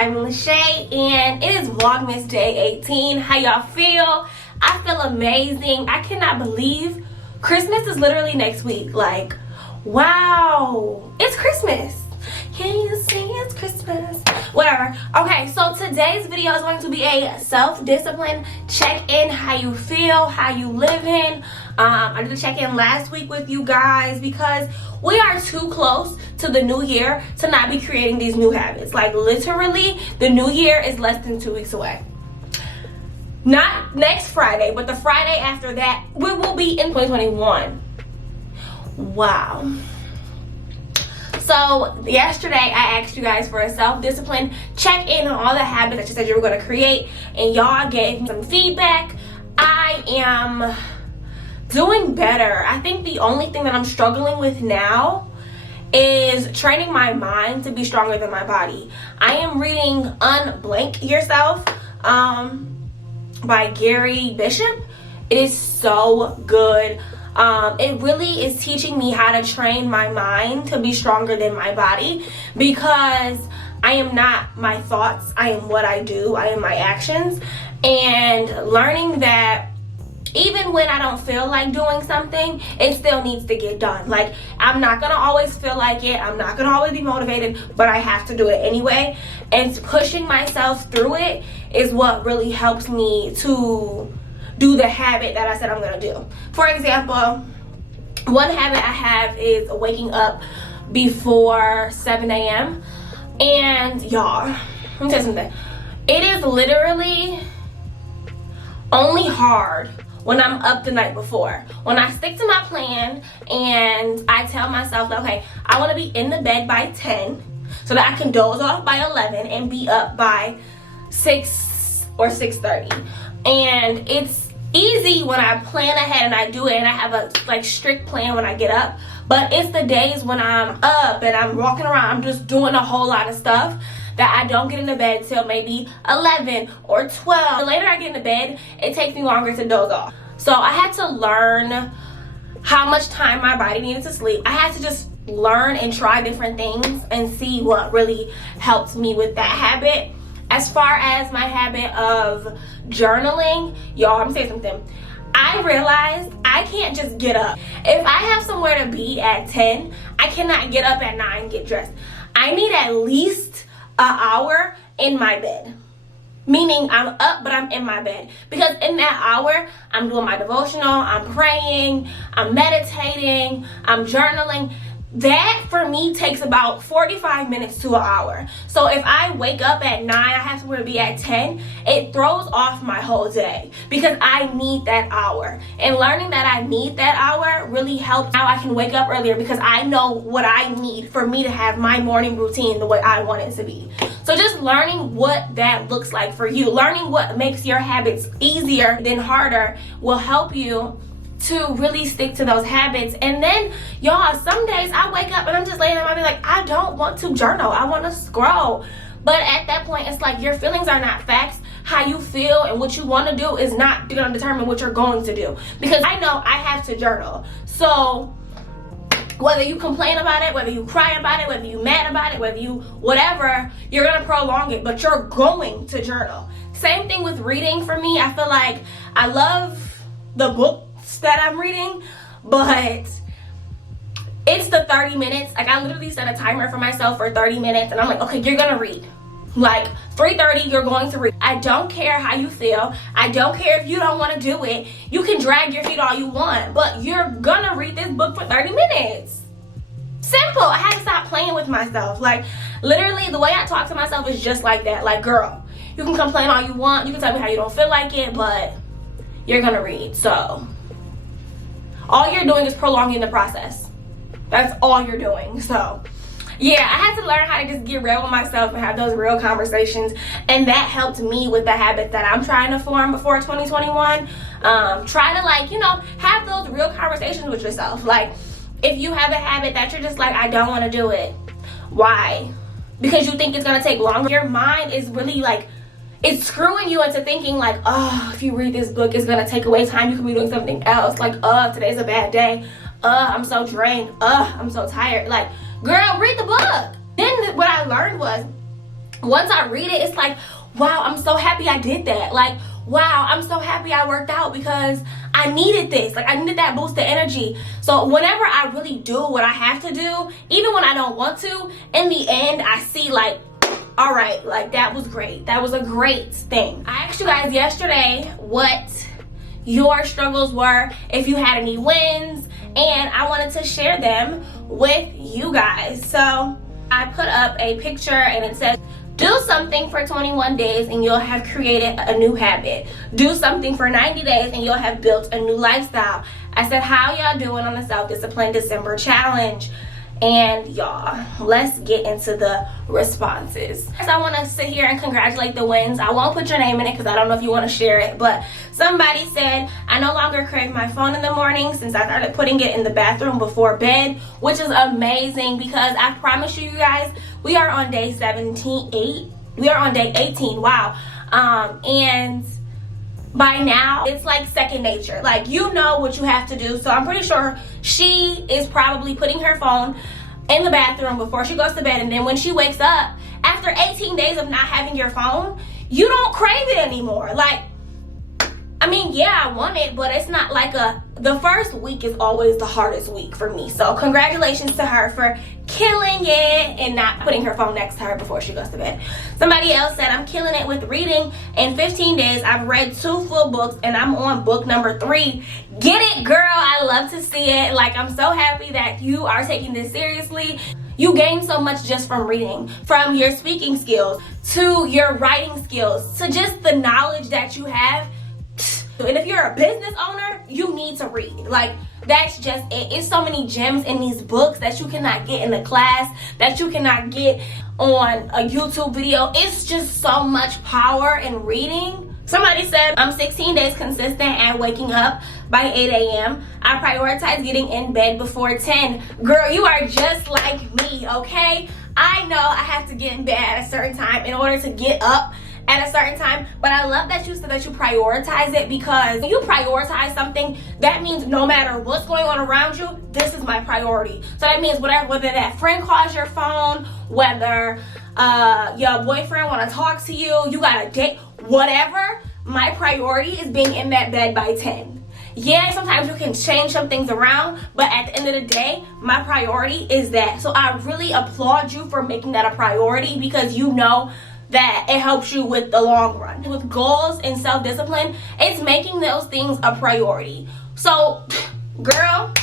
Dymond Lachey, and it is Vlogmas Day 18. How y'all feel? I feel amazing. I cannot believe Christmas is literally next week. Like, wow, it's Christmas. Can you see it's Christmas? Whatever. Okay, so today's video is going to be a self-discipline check-in. How you feel, how you living. I did a check-in last week with you guys because we are too close to the new year to not be creating these new habits. Like, literally, the new year is less than 2 weeks away. Not next Friday, but the Friday after that, we will be in 2021. Wow. So yesterday I asked you guys for a self-discipline check-in on all the habits that you said you were going to create, and y'all gave me some feedback. I am doing better. I think the only thing that I'm struggling with now is training my mind to be stronger than my body. I am reading Unblank Yourself by Gary Bishop. It is so good. It really is teaching me how to train my mind to be stronger than my body, because I am not my thoughts, I am what I do, I am my actions. And learning that even when I don't feel like doing something, it still needs to get done. Like, I'm not gonna always feel like it, I'm not gonna always be motivated, but I have to do it anyway. And pushing myself through it is what really helps me to do the habit that I said I'm gonna do. For example, one habit I have is waking up before 7 a.m. And y'all, let me tell you something. It is literally only hard when I'm up the night before. When I stick to my plan and I tell myself that, okay, I wanna be in the bed by 10 so that I can doze off by 11 and be up by 6 or 6:30. And it's easy when I plan ahead and I do it and I have a strict plan when I get up. But it's the days when I'm up and I'm walking around, I'm just doing a whole lot of stuff, that I don't get into bed till maybe 11 or 12. The later I get into bed, it takes me longer to doze off. So I had to learn how much time my body needed to sleep. I had to just learn and try different things and see what really helped me with that habit. As far as my habit of journaling, y'all, I'm saying something. I realized I can't just get up. If I have somewhere to be at 10, I cannot get up at 9 and get dressed. I need at least an hour in my bed. Meaning I'm up, but I'm in my bed. Because in that hour, I'm doing my devotional, I'm praying, I'm meditating, I'm journaling. That for me takes about 45 minutes to an hour. So if I wake up at 9, I have somewhere to be at 10, it throws off my whole day because I need that hour. And learning that I need that hour really helps. Now I can wake up earlier because I know what I need for me to have my morning routine the way I want it to be. So just learning what that looks like for you, learning what makes your habits easier than harder will help you to really stick to those habits. And then, y'all, some days I wake up and I'm just laying in my bed like, I don't want to journal, I want to scroll. But at that point, it's like your feelings are not facts. How you feel and what you want to do is not going to determine what you're going to do. Because I know I have to journal. So whether you complain about it, whether you cry about it, whether you mad about it, whether you whatever, you're going to prolong it, but you're going to journal. Same thing with reading for me. I feel like I love the book that I'm reading, but it's the 30 minutes. Like, I literally set a timer for myself for 30 minutes and I'm like, okay, you're gonna read. Like 3:30, you're going to read. I don't care how you feel. I don't care if you don't want to do it. You can drag your feet all you want, but you're gonna read this book for 30 minutes. Simple. I had to stop playing with myself. Like, literally the way I talk to myself is just like that. Like, girl, you can complain all you want, you can tell me how you don't feel like it, but you're gonna read. So all you're doing is prolonging the process. That's all you're doing. So yeah, I had to learn how to just get real with myself and have those real conversations. And that helped me with the habit that I'm trying to form before 2021. Try to, like, you know, have those real conversations with yourself. Like, if you have a habit that you're just like, I don't want to do it. Why? Because you think it's going to take longer. Your mind is really like, it's screwing you into thinking like, oh, if you read this book, it's gonna take away time. You can be doing something else. Like, today's a bad day. I'm so drained. I'm so tired. Like, girl, read the book. Then what I learned was, once I read it, it's like, wow, I'm so happy I did that. Like, wow, I'm so happy I worked out because I needed this. Like, I needed that boost of energy. So whenever I really do what I have to do, even when I don't want to, in the end, I see like, all right, like that was great. That was a great thing. I asked you guys yesterday what your struggles were, if you had any wins, and I wanted to share them with you guys. So I put up a picture and it says, do something for 21 days and you'll have created a new habit. Do something for 90 days and you'll have built a new lifestyle. I said, how y'all doing on the Self-Discipline December Challenge? And y'all, let's get into the responses. First, I want to sit here and congratulate the wins. I won't put your name in it because I don't know if you want to share it, but somebody said, I no longer crave my phone in the morning since I started putting it in the bathroom before bed, which is amazing because I promise you guys, we are on day 17, we are on day 18, wow. And by now, it's like second nature. Like, you know what you have to do. So I'm pretty sure she is probably putting her phone in the bathroom before she goes to bed. And then when she wakes up, after 18 days of not having your phone, you don't crave it anymore. Like, I mean, yeah, I want it, but it's not like the first week is always the hardest week for me. So congratulations to her for killing it and not putting her phone next to her before she goes to bed. Somebody else said, I'm killing it with reading. In 15 days, I've read 2 full books and I'm on book number 3. Get it, girl. I love to see it. Like, I'm so happy that you are taking this seriously. You gain so much just from reading, from your speaking skills to your writing skills to just the knowledge that you have. And if you're a business owner, you need to read. Like, that's just it. It's so many gems in these books that you cannot get in a class, that you cannot get on a YouTube video. It's just so much power in reading. Somebody said, I'm 16 days consistent at waking up by 8 a.m. I prioritize getting in bed before 10. Girl, you are just like me, okay? I know I have to get in bed at a certain time in order to get up at a certain time, but I love that you said that you prioritize it, because when you prioritize something, that means no matter what's going on around you, this is my priority. So that means whether that friend calls your phone, whether your boyfriend want to talk to you, you got a date, whatever, my priority is being in that bed by 10. Yeah, sometimes you can change some things around, but at the end of the day, my priority is that. So I really applaud you for making that a priority, because you know that it helps you with the long run. With goals and self-discipline, it's making those things a priority. So, girl,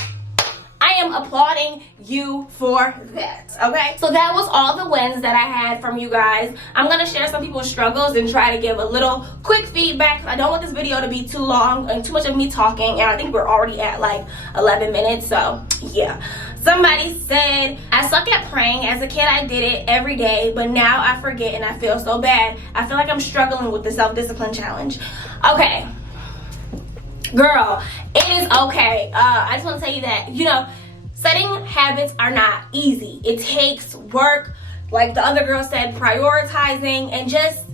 I am applauding you for that, okay? So that was all the wins that I had from you guys. I'm gonna share some people's struggles and try to give a little quick feedback. I don't want this video to be too long and too much of me talking, and I think we're already at like 11 minutes, so yeah. Somebody said, I suck at praying. As a kid, I did it every day, but now I forget and I feel so bad. I feel like I'm struggling with the self-discipline challenge. Okay, girl, it is okay. I just want to tell you that, you know, setting habits are not easy. It takes work, like the other girl said, prioritizing and just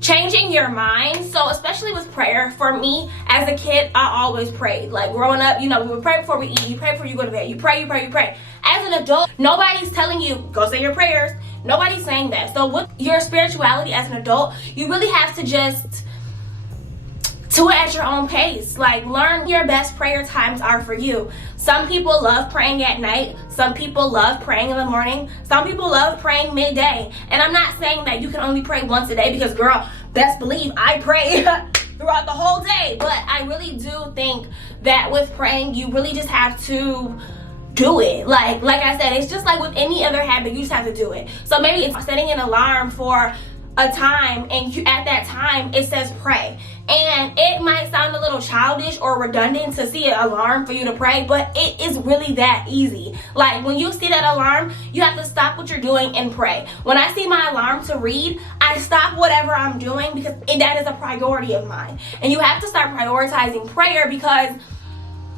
changing your mind. So especially with prayer, for me as a kid, I always prayed. Like growing up, you know, we would pray before we eat, you pray before you go to bed, you pray, you pray, you pray. As an adult, nobody's telling you go say your prayers. Nobody's saying that. So with your spirituality as an adult, you really have to just do it at your own pace. Like, learn your best prayer times are for you. Some people love praying at night. Some people love praying in the morning. Some people love praying midday. And I'm not saying that you can only pray once a day, because girl, best believe I pray throughout the whole day. But I really do think that with praying, you really just have to do it. Like I said, it's just like with any other habit, you just have to do it. So maybe it's setting an alarm for a time, and you, at that time it says pray, and it might sound a little childish or redundant to see an alarm for you to pray, but it is really that easy. Like when you see that alarm, you have to stop what you're doing and pray. When I see my alarm to read, I stop whatever I'm doing, because that is a priority of mine. And you have to start prioritizing prayer, because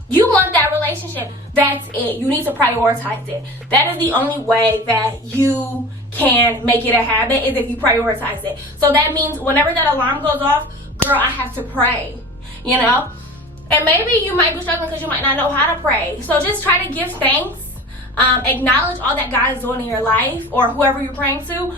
you want that relationship. That's it. You need to prioritize it. That is the only way that you can make it a habit, is if you prioritize it. So that means whenever that alarm goes off, girl, I have to pray, you know? And maybe you might be struggling because you might not know how to pray. So just try to give thanks, acknowledge all that God is doing in your life, or whoever you're praying to,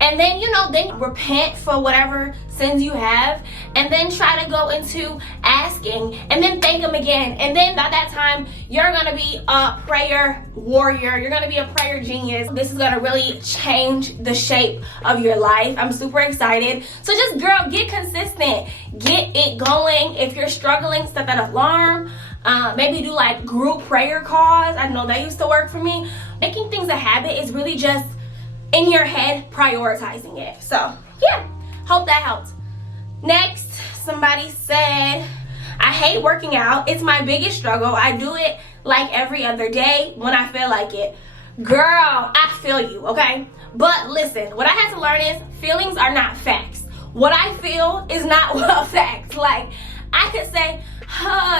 And then, you know, then repent for whatever sins you have, and then try to go into asking, and then thank him again. And then by that time, you're gonna be a prayer warrior. You're gonna be a prayer genius. This is gonna really change the shape of your life. I'm super excited. So just, girl, get consistent. Get it going. If you're struggling, set that alarm. Maybe do like group prayer calls. I know that used to work for me. Making things a habit is really just in your head, prioritizing it. So yeah, hope that helped. Next, somebody said, I hate working out. It's my biggest struggle. I do it like every other day when I feel like it. Girl, I feel you, okay? But listen, what I had to learn is feelings are not facts. What I feel is not a fact. Like, I could say,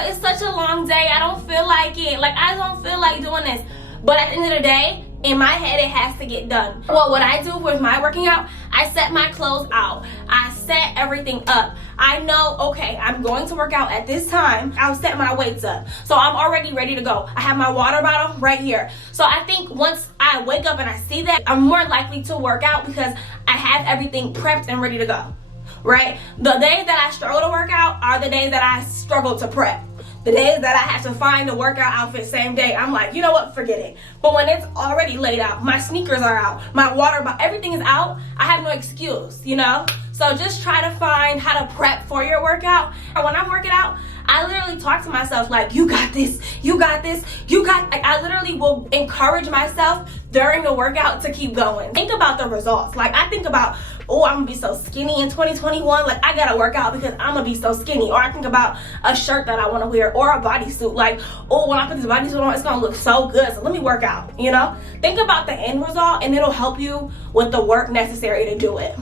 it's such a long day, I don't feel like it. Like, I don't feel like doing this. But at the end of the day, in my head, it has to get done. Well, what I do with my working out, I set my clothes out. I set everything up. I know, okay, I'm going to work out at this time. I'll set my weights up. So I'm already ready to go. I have my water bottle right here. So I think once I wake up and I see that, I'm more likely to work out because I have everything prepped and ready to go, right? The days that I struggle to work out are the days that I struggle to prep. The days that I have to find a workout outfit same day, I'm like, you know what, forget it. But when it's already laid out, my sneakers are out, my water bottle, everything is out, I have no excuse, you know? So just try to find how to prep for your workout. And when I'm working out, I literally talk to myself like, you got this, you got this, you got, like, I literally will encourage myself during the workout to keep going. Think about the results. Like, I think about, oh, I'm gonna be so skinny in 2021. Like, I gotta work out because I'm gonna be so skinny. Or I think about a shirt that I wanna wear or a bodysuit. Like, oh, when I put this bodysuit on, it's gonna look so good. So let me work out, you know? Think about the end result and it'll help you with the work necessary to do it.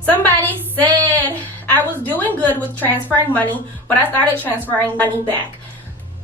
Somebody said, I was doing good with transferring money, but I started transferring money back.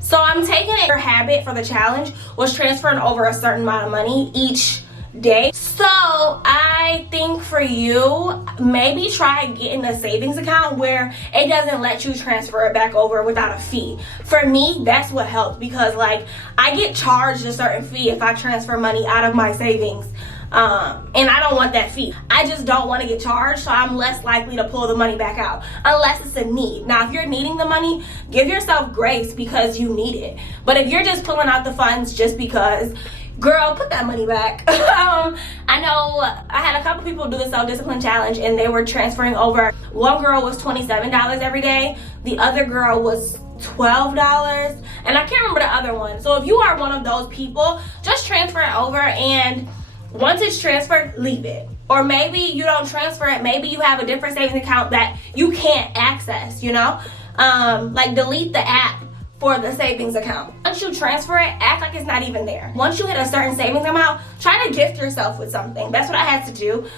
So I'm taking it, your habit for the challenge was transferring over a certain amount of money each day. So I think for you, maybe try getting a savings account where it doesn't let you transfer it back over without a fee. For me, that's what helps because like I get charged a certain fee if I transfer money out of my savings. And I don't want that fee. I just don't want to get charged, so I'm less likely to pull the money back out unless it's a need. Now, if you're needing the money, give yourself grace because you need it. But if you're just pulling out the funds just because, girl, put that money back. I know I had a couple people do the self-discipline challenge and they were transferring over. One girl was $27 every day. The other girl was $12. And I can't remember the other one. So if you are one of those people, just transfer it over, and once it's transferred, leave it. Or maybe you don't transfer it. Maybe you have a different savings account that you can't access, you know? Like delete the app for the savings account. Once you transfer it, act like it's not even there. Once you hit a certain savings amount, try to gift yourself with something. That's what I had to do.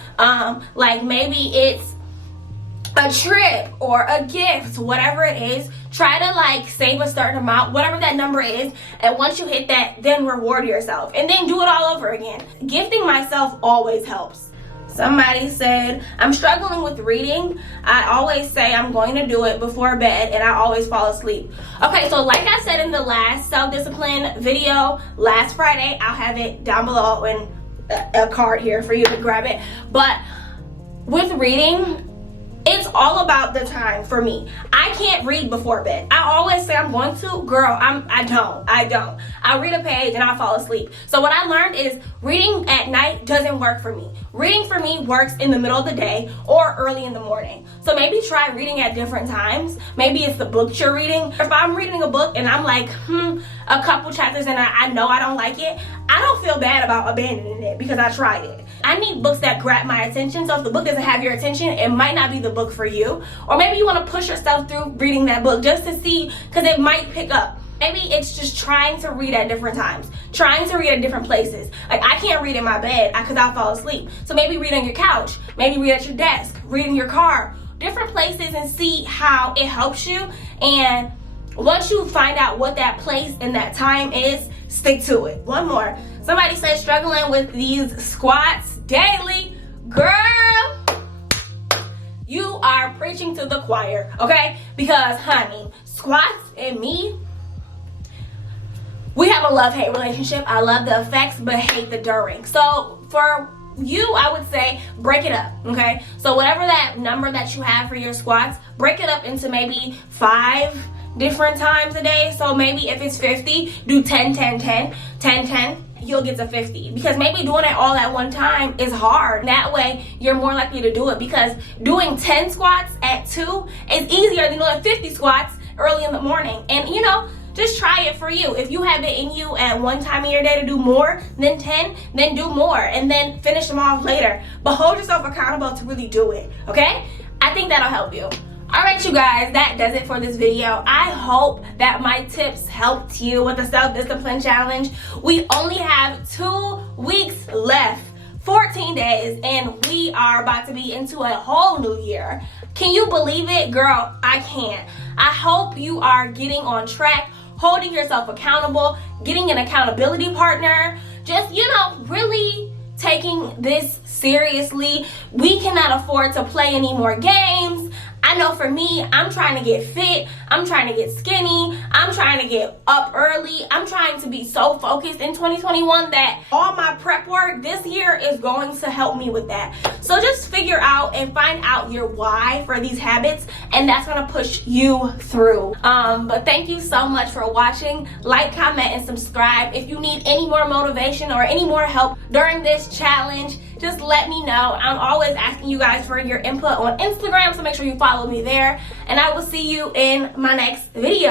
Like maybe it's a trip or a gift, whatever it is. Try to like save a certain amount, whatever that number is, and once you hit that, then reward yourself and then do it all over again. Gifting myself always helps. Somebody said, I'm struggling with reading. I always say I'm going to do it before bed and I always fall asleep. Okay, so like I said in the last self-discipline video last Friday, I'll have it down below in a card here for you to grab it. But with reading, it's all about the time for me. I can't read before bed. I always say I'm going to. Girl, I don't. I'll read a page and I'll fall asleep. So what I learned is reading at night doesn't work for me. Reading for me works in the middle of the day or early in the morning. So maybe try reading at different times. Maybe it's the books you're reading. If I'm reading a book and I'm like, a couple chapters and I know I don't like it, I don't feel bad about abandoning it because I tried it. I need books that grab my attention. So if the book doesn't have your attention, it might not be the book for you. Or maybe you want to push yourself through reading that book just to see, because it might pick up. Maybe it's just trying to read at different times, trying to read at different places. Like I can't read in my bed because I'll fall asleep. So maybe read on your couch, maybe read at your desk, read in your car, different places, and see how it helps you. And once you find out what that place and that time is, stick to it. One more. Somebody said struggling with these squats daily. Girl, you are preaching to the choir, okay? Because, honey, squats and me, we have a love-hate relationship. I love the effects but hate the during. So for I would say break it up, okay? So whatever that number that you have for your squats, break it up into maybe 5 different times a day. So maybe if it's 50, do 10, 10, 10, 10, 10. You'll get to 50, because maybe doing it all at one time is hard. That way you're more likely to do it, because doing 10 squats at 2 is easier than doing 50 squats early in the morning. And you know, just try it for you. If you have it in you at one time in your day to do more than 10, then do more and then finish them off later. But hold yourself accountable to really do it, okay? I think that'll help you. All right, you guys, that does it for this video. I hope that my tips helped you with the self-discipline challenge. We only have 2 weeks left, 14 days, and we are about to be into a whole new year. Can you believe it? Girl, I can't. I hope you are getting on track, holding yourself accountable, getting an accountability partner, just, you know, really taking this seriously. We cannot afford to play any more games. I know for me, I'm trying to get fit, I'm trying to get skinny, I'm trying to get up early, I'm trying to be so focused in 2021 that all my prep work this year is going to help me with that. So just figure out and find out your why for these habits, and that's gonna push you through. But thank you so much for watching. Like, comment, and subscribe. If you need any more motivation or any more help during this challenge, just let me know. I'm always asking you guys for your input on Instagram, so make sure you follow me there. And I will see you in my next video.